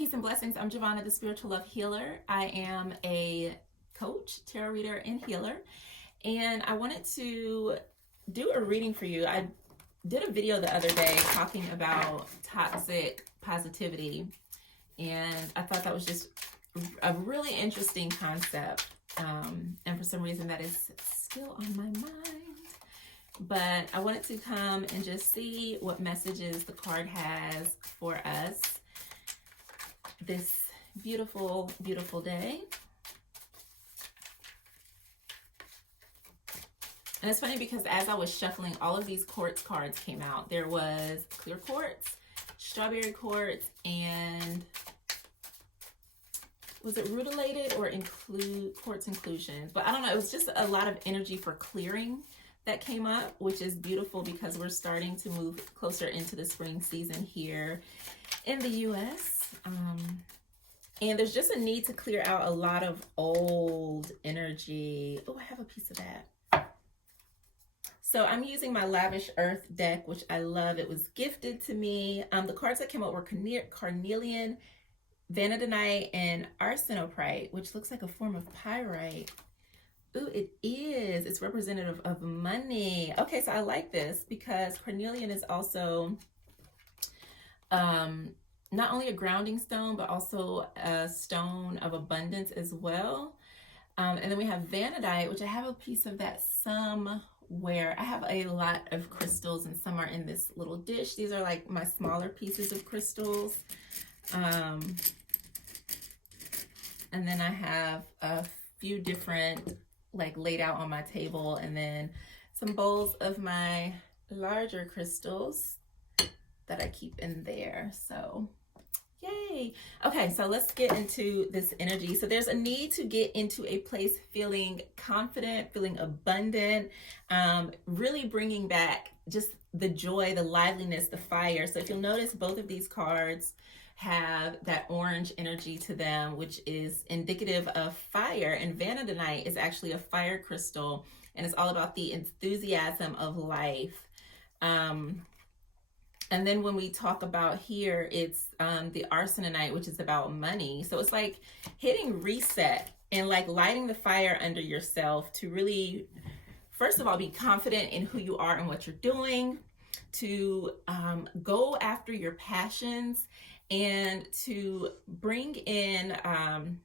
peace and blessings. I'm Jovhannah, the spiritual love healer. I am a coach, tarot reader, and healer. And I wanted to do a reading for you. I did a video the other day talking about toxic positivity. And I thought that was just a really interesting concept. And for some reason that is still on my mind. But I wanted to come and just see what messages the card has for us this beautiful, beautiful day. And it's funny because as I was shuffling, all of these quartz cards came out. There was clear quartz, strawberry quartz, and was it rutilated or quartz inclusions? But I don't know, it was just a lot of energy for clearing that came up, which is beautiful because we're starting to move closer into the spring season here in the US. And there's just a need to clear out a lot of old energy. Oh, I have a piece of that. So I'm using my Lavish Earth deck, which I love. It was gifted to me. The cards that came out were Carnelian, Vanadinite, and Arsenoprite, which looks like a form of pyrite. Ooh, it is. It's representative of money. Okay, so I like this because Carnelian is also not only a grounding stone, but also a stone of abundance as well. And then we have Vanadite, which I have a piece of that somewhere. I have a lot of crystals and some are in this little dish. These are like my smaller pieces of crystals. And then I have a few different like laid out on my table, and then some bowls of my larger crystals that I keep in there. So yay. Okay, so let's get into this energy. So there's a need to get into a place feeling confident, feeling abundant, really bringing back just the joy, the liveliness, the fire. So if you'll notice, both of these cards have that orange energy to them, which is indicative of fire. And Vanadinite is actually a fire crystal, and it's all about the enthusiasm of life. And then when we talk about here, it's the Arsenonite, which is about money. So it's like hitting reset and like lighting the fire under yourself to really, first of all, be confident in who you are and what you're doing, to go after your passions, and to bring in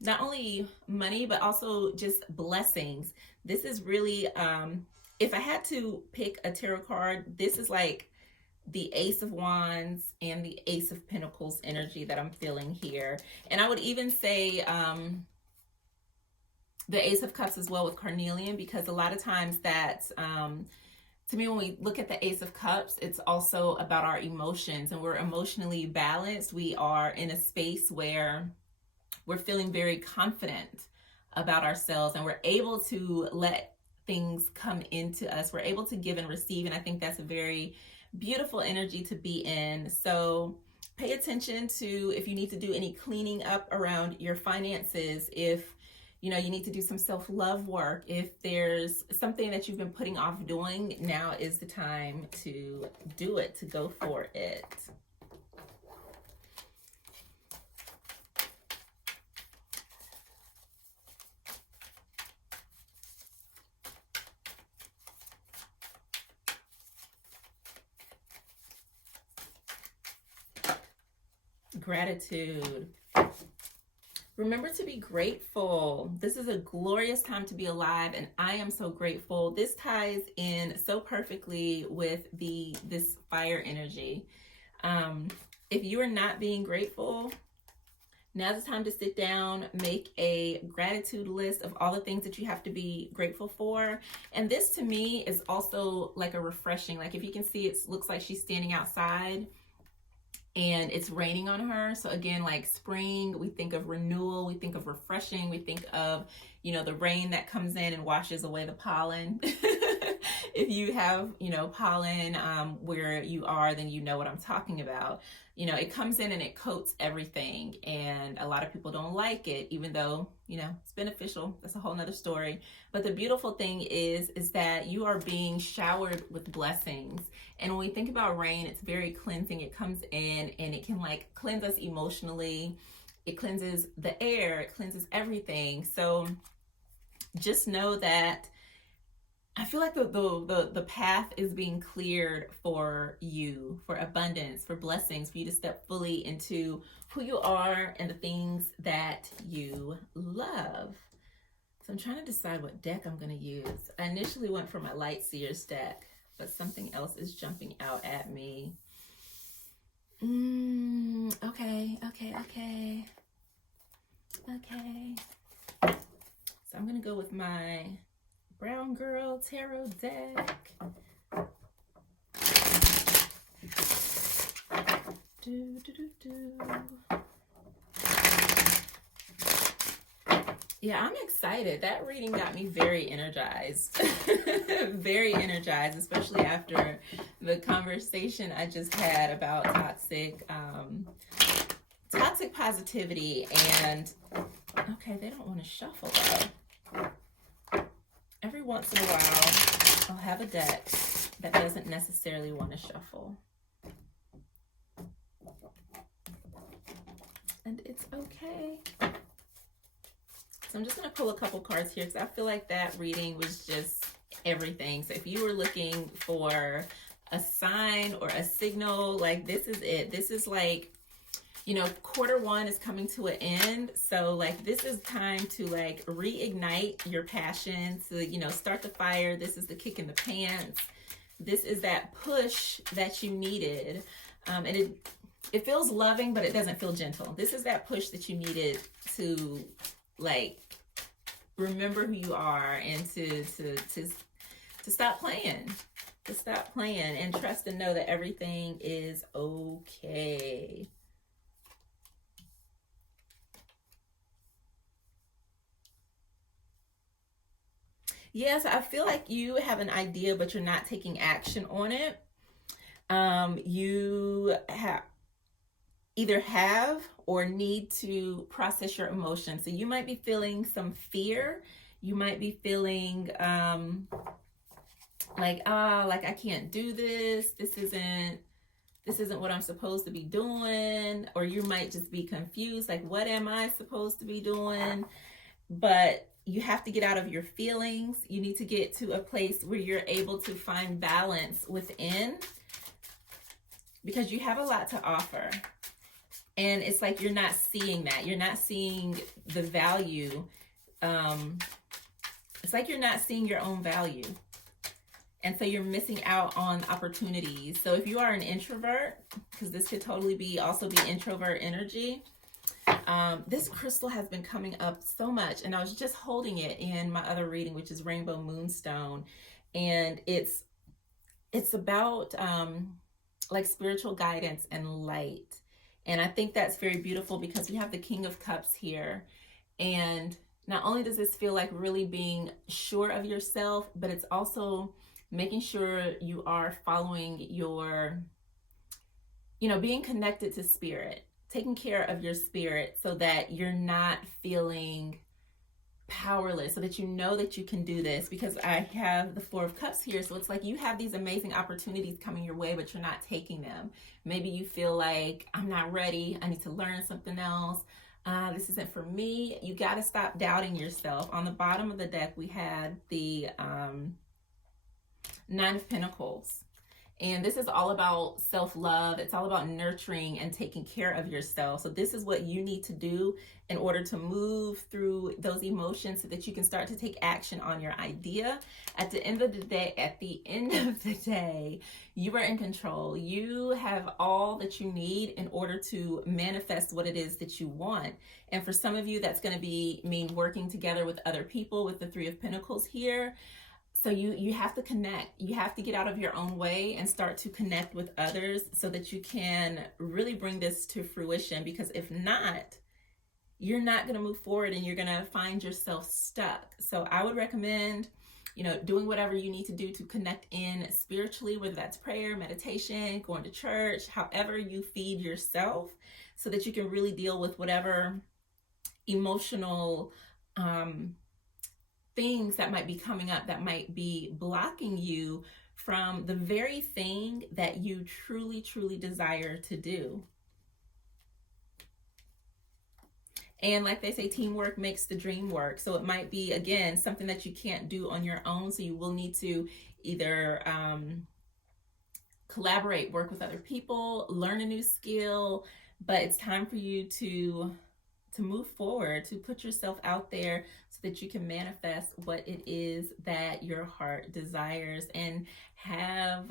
not only money, but also just blessings. This is really, if I had to pick a tarot card, this is like the Ace of Wands and the Ace of Pentacles energy that I'm feeling here. And I would even say the Ace of Cups as well with Carnelian, because a lot of times that, to me, when we look at the Ace of Cups, it's also about our emotions, and we're emotionally balanced. We are in a space where we're feeling very confident about ourselves, and we're able to let things come into us. We're able to give and receive, and I think that's a very beautiful energy to be in. So pay attention to if you need to do any cleaning up around your finances, if you know you need to do some self-love work, if there's something that you've been putting off doing, now is the time to do it, to go for it. Gratitude. Remember to be grateful. This is a glorious time to be alive, and I am so grateful. This ties in so perfectly with this fire energy. If you are not being grateful, now's the time to sit down, make a gratitude list of all the things that you have to be grateful for. And this to me is also like a refreshing, like if you can see, it looks like she's standing outside and it's raining on her. So again, like spring, we think of renewal, we think of refreshing, we think of, you know, the rain that comes in and washes away the pollen. If you have, you know, pollen where you are, then you know what I'm talking about. You know, it comes in and it coats everything, and a lot of people don't like it, even though, you know, it's beneficial. That's a whole nother story. But the beautiful thing is that you are being showered with blessings. And when we think about rain, it's very cleansing. It comes in and it can like cleanse us emotionally. it cleanses the air, it cleanses everything. So just know that I feel like the path is being cleared for you, for abundance, for blessings, for you to step fully into who you are and the things that you love. So I'm trying to decide what deck I'm going to use. I initially went for my Light Seers deck, but something else is jumping out at me. Okay. So I'm going to go with my Brown Girl Tarot deck. Yeah, I'm excited. That reading got me very energized. Very energized, especially after the conversation I just had about toxic positivity. And okay, they don't want to shuffle though. Every once in a while, I'll have a deck that doesn't necessarily want to shuffle. And it's okay. So I'm just going to pull a couple cards here because I feel like that reading was just everything. So if you were looking for a sign or a signal, like this is it. This is like, you know, Q1 is coming to an end. So like this is time to like reignite your passion, to, you know, start the fire. This is the kick in the pants. This is that push that you needed. And it feels loving, but it doesn't feel gentle. This is that push that you needed to like remember who you are and to stop playing, and trust and know that everything is okay. Yes, I feel like you have an idea, but you're not taking action on it. You either have or need to process your emotions. So you might be feeling some fear. You might be feeling like I can't do this. This isn't what I'm supposed to be doing. Or you might just be confused, like, what am I supposed to be doing? But you have to get out of your feelings. You need to get to a place where you're able to find balance within, because you have a lot to offer. And it's like you're not seeing that. You're not seeing the value. It's like you're not seeing your own value. And so you're missing out on opportunities. So if you are an introvert, because this could totally be also be introvert energy, this crystal has been coming up so much. And I was just holding it in my other reading, which is Rainbow Moonstone. And it's about like spiritual guidance and light. And I think that's very beautiful because we have the King of Cups here. And not only does this feel like really being sure of yourself, but it's also making sure you are following your, you know, being connected to spirit, taking care of your spirit so that you're not feeling powerless, so that you know that you can do this. Because I have the Four of Cups here, so it's like you have these amazing opportunities coming your way, but you're not taking them. Maybe you feel like, I'm not ready, I need to learn something else, this isn't for me. You got to stop doubting yourself. On the bottom of the deck we had the Nine of Pentacles. And this is all about self-love. It's all about nurturing and taking care of yourself. So this is what you need to do in order to move through those emotions so that you can start to take action on your idea. At the end of the day, you are in control. You have all that you need in order to manifest what it is that you want. And for some of you, that's going to mean working together with other people with the Three of Pentacles here. So you have to connect. You have to get out of your own way and start to connect with others so that you can really bring this to fruition. Because if not, you're not going to move forward and you're going to find yourself stuck. So I would recommend, you know, doing whatever you need to do to connect in spiritually, whether that's prayer, meditation, going to church, however you feed yourself, so that you can really deal with whatever emotional things that might be coming up that might be blocking you from the very thing that you truly, truly desire to do. And like they say, teamwork makes the dream work. So it might be, again, something that you can't do on your own. So you will need to either collaborate, work with other people, learn a new skill. But it's time for you to move forward, to put yourself out there so that you can manifest what it is that your heart desires, and have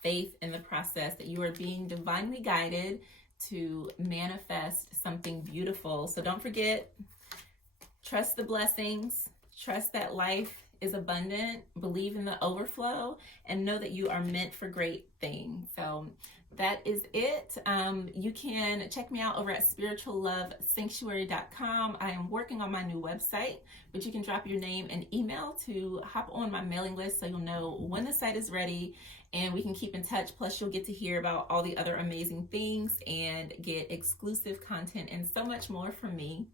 faith in the process that you are being divinely guided to manifest something beautiful. So don't forget, trust the blessings, trust that life is abundant, believe in the overflow, and know that you are meant for great things. So that is it. You can check me out over at spirituallovesanctuary.com. I am working on my new website, but you can drop your name and email to hop on my mailing list so you'll know when the site is ready, and we can keep in touch. Plus, you'll get to hear about all the other amazing things and get exclusive content and so much more from me.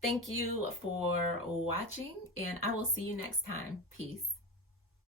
Thank you for watching, and I will see you next time. Peace.